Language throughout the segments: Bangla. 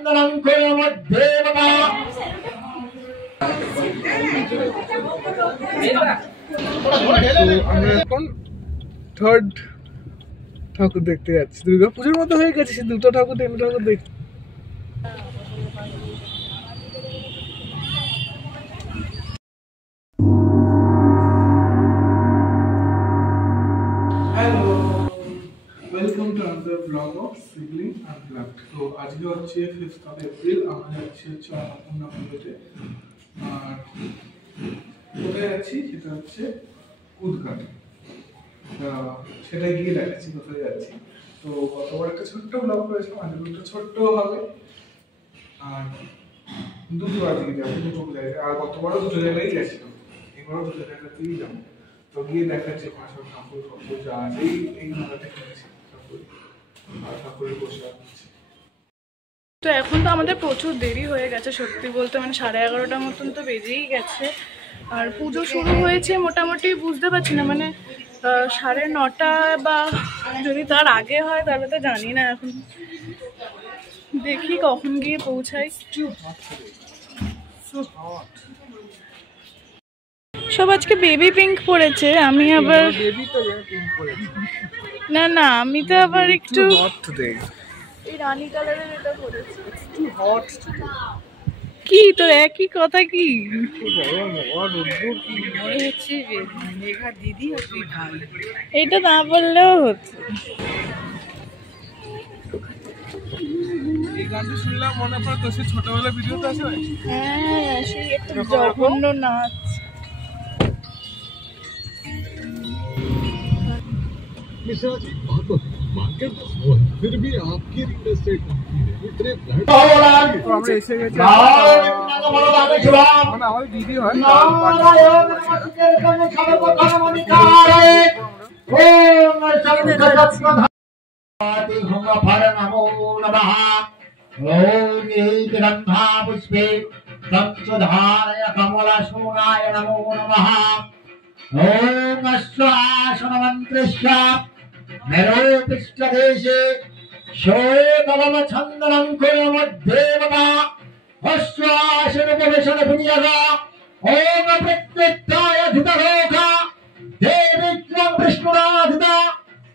চন্দনং কুর্মুদ্দেবতা। আমরা এখন থার্ড ঠাকুর দেখতে যাচ্ছি। দুর্গা পুজোর মতো হয়ে গেছে, সে দুটো ঠাকুর তিনটে ঠাকুর দেখছি। Welcome to another blog of sibling unplugged. তো আজকে হচ্ছে 5th of April, আমরা যাচ্ছি হচ্ছে অন্নপূর্ণা পুজোতে। আর কোথায় যাচ্ছি সেটা হচ্ছে কুদঘাট, সেটা গিয়ে দেখাচ্ছি কোথায় যাচ্ছি। তো গতবার একটা ছোট্ট ব্লগ করেছিলাম, আজকে একটা ছোট্ট হবে। আর দুটো আজকে যাবো, দুটো জায়গায়। আর গতবারও দুটো জায়গায় গেছিলাম, এবারও দুটো জায়গাতেই যাবো। তো গিয়ে দেখাচ্ছি ওখানে সব ঠাকুর ঠাকুর যা আছে। এই মেলাতে কিনেছি ঠাকুর আর ঠাকুরের পোশাক আছে। তো এখন তো আমাদের প্রচুর দেরি হয়ে গেছে সত্যি বলতে, মানে 11:30টার মতন তো বেজেই গেছে। আর পুজো শুরু হয়েছে মোটামুটি বুঝতে পারছি না, মানে 9:30 বা যদি তার আগে হয় তাহলে তো জানি না। এখন দেখি কখন গিয়ে পৌঁছাই। সব আজকে বেবি পিঙ্ক পরেছে, আমি আবার না না আমি তো আবার একটু এই রানী কালারের এটা পরেছি। কি তোর একই কথা? কি এটা না বললেও হচ্ছে। এই গানটা শুনলাম মনে পড়ে তো, সে ছোটবেলা ভিডিওতে আছে। হ্যাঁ, সেই একটা জঘন্য নাচ। फिर भी आपकी रियल एस्टेट कंपनी ने इतने फ्लैट আমরা এসে গেছি। মানে আমাদের দিদি হয় पुष्पे तत्सुधारय कमलशूनाय नमो नमः। ओम अश्वासनमन्त्रस्य निरूपिष्टदेशे शोकवम छन्दनं कुर्मुद्देवता। अश्वासनोपवेशन पुण्यगा ओम प्रत्यक्षाय धितलोका देवी त्वं विष्णुराधिता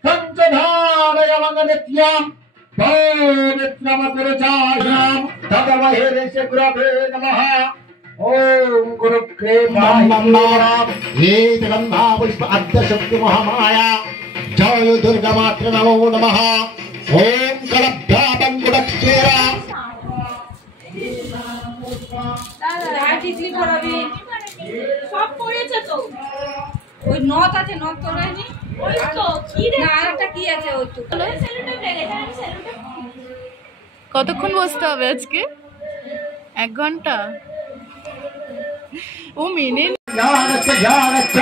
तत्सुधारय मंगलनित्यं पवित्रमकुरुचाशं तदमहेरस्य गुरवे नमः। ओम गुरुक्रेमाय गंधा पुष्प अद्यशक्ति महामाया जय दुर्गा मात्र नमो नमः। ओम कलभ्याबंगुडक्षेरा সব পড়েছে তো, ওই নথ আছে, নথ তোলায়নি। ওই তো কি রে, না আরেকটা কি আছে ওই তো সেলুটেপ রেখেছে। আমি সেলুটেপ কতক্ষণ বসতে হবে আজকে? 1 ঘন্টা। ও মেনে ज्ञानस्य ज्ञानस्य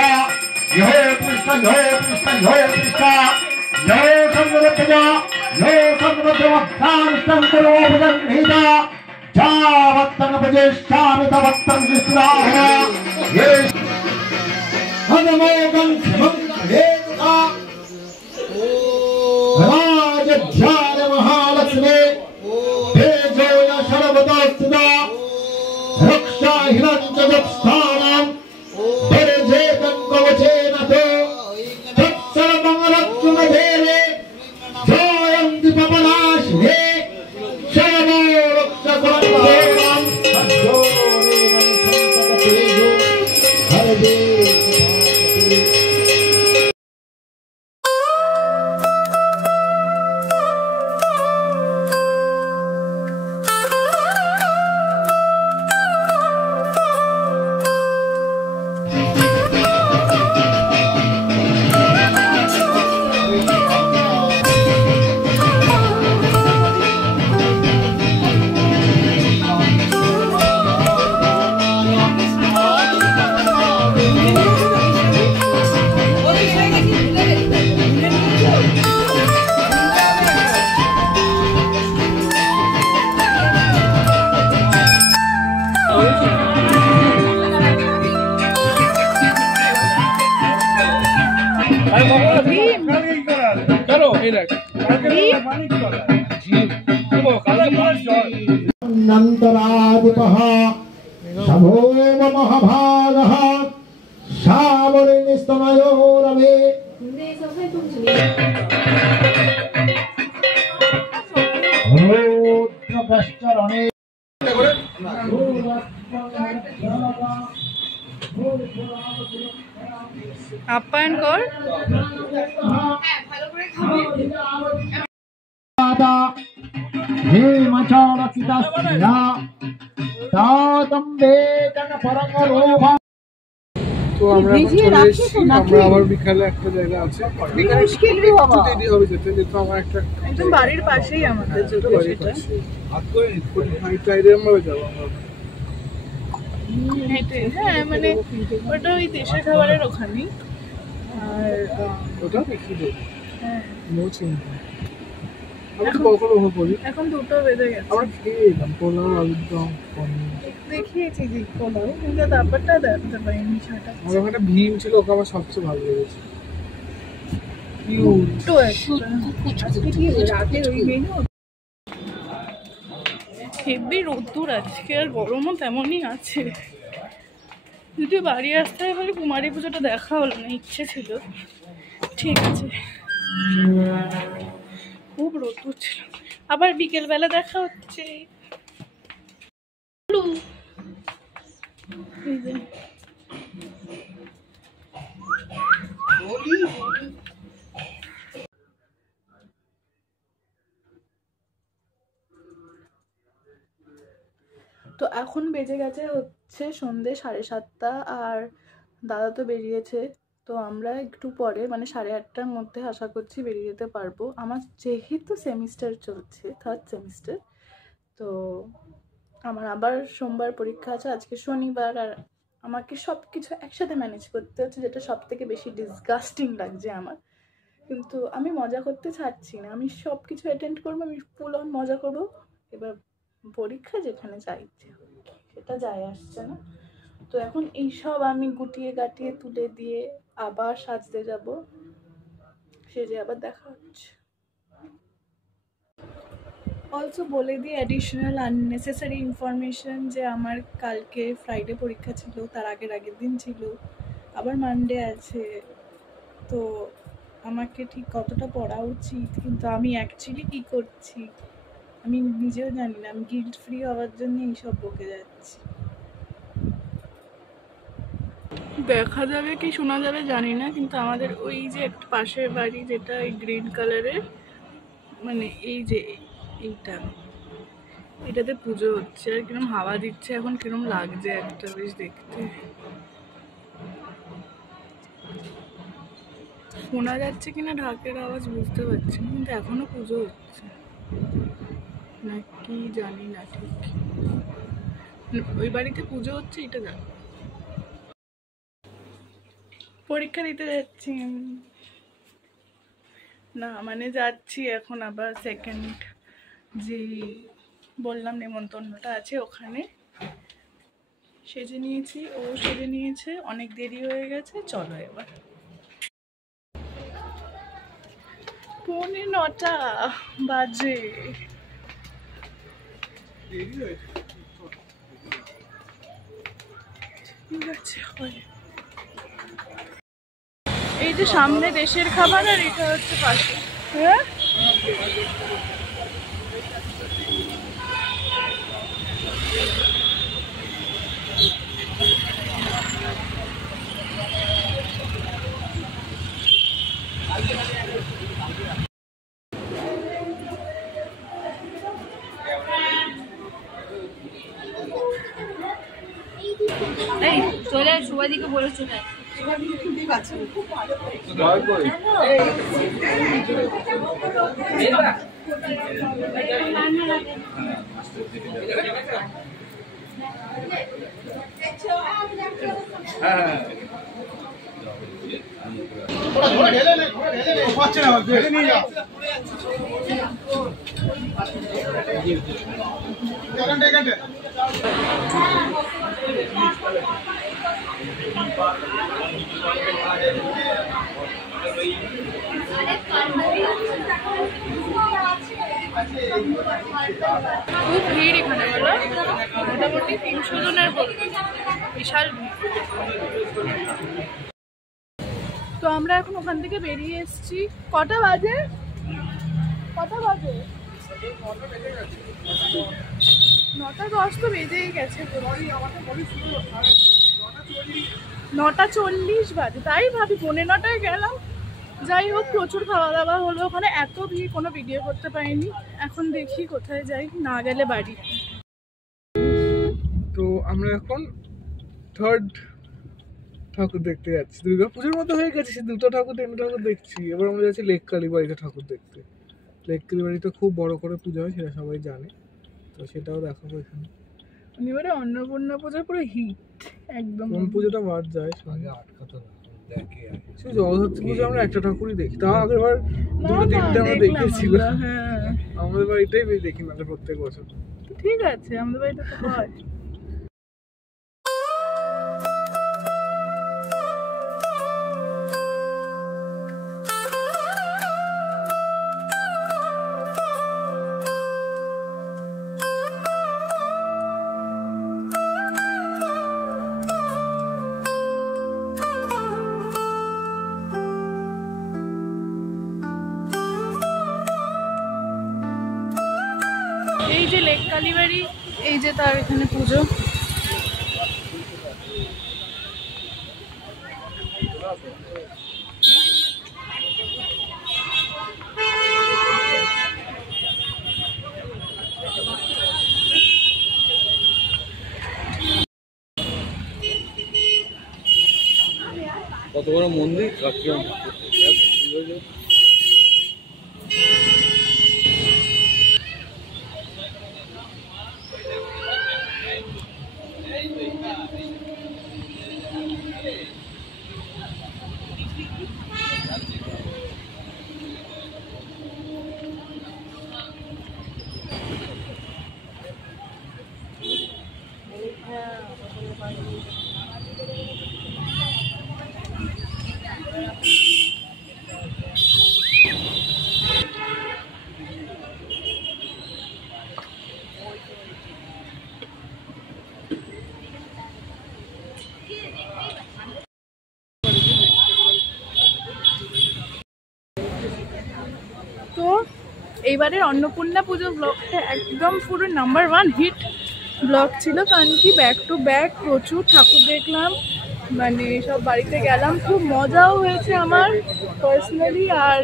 यो पुष्ट यो पुष्ट यो पुष्ट यो संवृत्तया यो संवृत्तवत्तांस्तं कुरुवदन्निता जावत्तं भजेष्यामि तवत्तं विष्णुराः ये हनुमोगं हेतुका राजध्यान महालक्ष्मी तेजोय सर्वदास्तिदा रक्षा हिरण्यजत्स्थानं परिजेतं कवचेन तो तत्सर्वमरक्षुमधेरे जयन्ति पवनाशिने शरणो रक्षकुलदेवं सद्योरेवं सन्तततेजो हरदे। চলো এই দেখ अनन्तराधिपः शभोम महाभागः श्यामलिस्तनयो रमे रुद्रकश्चरणे আপ্যায়ন কর। তো আমরা এখন চলে এসেছি, আমরা আবার বিকালে একটা জায়গা আছে, দেরি হবে যেতে, যেহেতু আমার একটা একদম বাড়ির পাশেই আমাদের যেটা হাই টাইডে আমরা যাবো। হেঁটে, হ্যাঁ মানে ওটা ওই দেশের খাবারের ওখানেই। আর ওটা দেখি দেবো, হ্যাঁ নো চিন্তা। আমি তো কখনো ওভাবে করি, এখন 2টো বেজে গেছে। আমরা খেয়ে এলাম পোলাও, আলুর দম, পনির। দেখিয়েছি যে পোলাও, কিন্তু ব্যাপারটা দেখতে পাইনি সেটা। আমার ওখানে ভীম ছিল, ওকে আমার সবচেয়ে ভালো লেগেছে। হেভি রোদ্দুর আজকে, আর গরমও তেমনই আছে। যদি বাড়ি আসতে হয় বলে কুমারী পুজোটা দেখা হলো না, ইচ্ছে ছিল। ঠিক আছে, খুব রোদ্দুর ছিল। আবার বিকেলবেলা দেখা হচ্ছে। তো এখন বেজে গেছে হচ্ছে সন্ধ্যে 7:30, আর দাদা তো বেরিয়েছে। তো আমরা একটু পরে মানে 8:30টার মধ্যে আশা করছি বেরিয়ে যেতে পারবো। আমার যেহেতু সেমিস্টার চলছে, 3rd সেমিস্টার, তো আমার আবার সোমবার পরীক্ষা আছে, আজকে শনিবার, আর আমাকে সব কিছু একসাথে ম্যানেজ করতে হচ্ছে, যেটা সব থেকে বেশি ডিসগাস্টিং লাগছে আমার। কিন্তু আমি মজা করতে ছাড়ছি না, আমি সব কিছু অ্যাটেন্ড করবো, আমি ফুল অন মজা করবো। এবার পরীক্ষা যেখানে চাইছে সেটা যায় আসছে না। তো এখন এইসব আমি গুটিয়ে গাটিয়ে তুলে দিয়ে আবার সাজতে যাব, সেজে আবার দেখা হচ্ছে। অলসো বলে দিই অ্যাডিশনাল আননেসেসারি ইনফরমেশন, যে আমার কালকে ফ্রাইডে পরীক্ষা ছিল, তার আগের দিন ছিল, আবার মানডে আছে। তো আমাকে ঠিক কতটা পড়া উচিত, কিন্তু আমি অ্যাকচুয়ালি কী করছি আমি নিজেও জানি না। আমি গিল্ট ফ্রি হওয়ার জন্য এইসব বকে যাচ্ছি। দেখা যাবে কি শোনা যাবে জানি না, কিন্তু আমাদের ওই যে একটা পাশের বাড়ি, যেটা এই গ্রিন কালারের, মানে এই যে এটাতে পুজো হচ্ছে, আর কিরম হাওয়া দিচ্ছে এখন, কিরম লাগছে একটা বেশ দেখতে। শোনা যাচ্ছে কিনা ঢাকের আওয়াজ বুঝতে পারছি না, কিন্তু এখনো পুজো হচ্ছে নাকি জানি না ঠিক। ওই বাড়িতে পুজো হচ্ছে এটা জানি। পরীক্ষা দিতে যাচ্ছি না, মানে যাচ্ছি এখন আবার সেকেন্ড যে বললাম নেমন্তন্নটা আছে ওখানে। সেজে নিয়েছি, ও সেজে নিয়েছে, অনেক দেরি হয়ে গেছে, চলো এবার। 9:15 বাজে। ঠিক আছে, হয়। এই যে সামনে দেশের খাবার, আর এটা হচ্ছে পাশে। হ্যাঁ এই চলে সুবাদিকে বলে চলে খুব ভিড় এখানে বলো, মোটামুটি 300 জনের বিশাল ভিড়। তো আমরা এখন ওখান থেকে বেরিয়ে এসেছি। কটা বাজে? 9:10 তো বেজেই গেছে। 9:40 বাজে, তাই ভাবি 9:30 গেলাম। যাই হোক, প্রচুর খাওয়া দাওয়া হলো ওখানে, এত ভিড় কোনো ভিডিও করতে পারিনি। এখন দেখি কোথায় যাই, না গেলে বাড়ি। তো আমরা এখন থার্ড ঠাকুর দেখতে যাচ্ছি। দুর্গা পুজোর মতো হয়ে গেছে, সে দুটো ঠাকুর তিনটে ঠাকুর দেখছি। এবার আমরা যাচ্ছি লেক কালীবাড়িতে ঠাকুর দেখতে। লেক কালীবাড়িতে খুব বড় করে পুজো হয়, সেটা সবাই জানে, তো সেটাও দেখাবো এখানে। এবারে অন্নপূর্ণা পুজো পুরো হিট একদম। কোন পুজোটা বাদ যায় জগদ্ধাত্রী পুজো আমরা একটা ঠাকুরই দেখি, তা আগের বার দুটো তিনটে আমরা দেখেছিলাম। হ্যাঁ, আমাদের বাড়িটাই দেখি না প্রত্যেক বছর। ঠিক আছে, আমাদের বাড়িতে তো হয়। এই যে লেক কালীবাড়ি, এই যে তার এখানে পুজো। কত বড় মন্দির, তো এইবারের অন্নপূর্ণা পুজো ব্লগটা একদম পুরো নাম্বার 1 হিট ব্লগ ছিল, কারণ কি ব্যাক টু ব্যাক প্রচুর ঠাকুর দেখলাম, মানে সব বাড়িতে গেলাম, খুব মজাও হয়েছে আমার পার্সোনালি। আর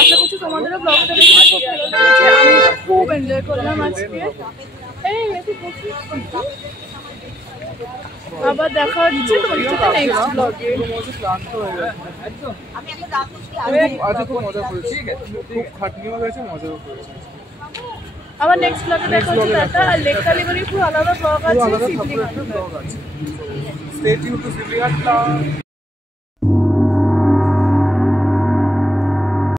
আশা করছি তোমাদেরও ব্লগটা দেখে খুব ভালো লেগেছে। আমি খুব এনজয় করলাম আজকে। আবার দেখা হচ্ছে তোমাদের সাথে নেক্সট ব্লগে। আজকে খুব মজা করেছি, খুব খাটনিও গেছে, মজাও করেছে। আবার নেক্সট ব্লগে দেখা হচ্ছে। টাটা। আর লেক কালীবাড়ির খুব আলাদা ব্লগ আছে, আলাদা শিবলিঙ্গ ব্লগ আছে। Stay tune to শিবলিঘাট।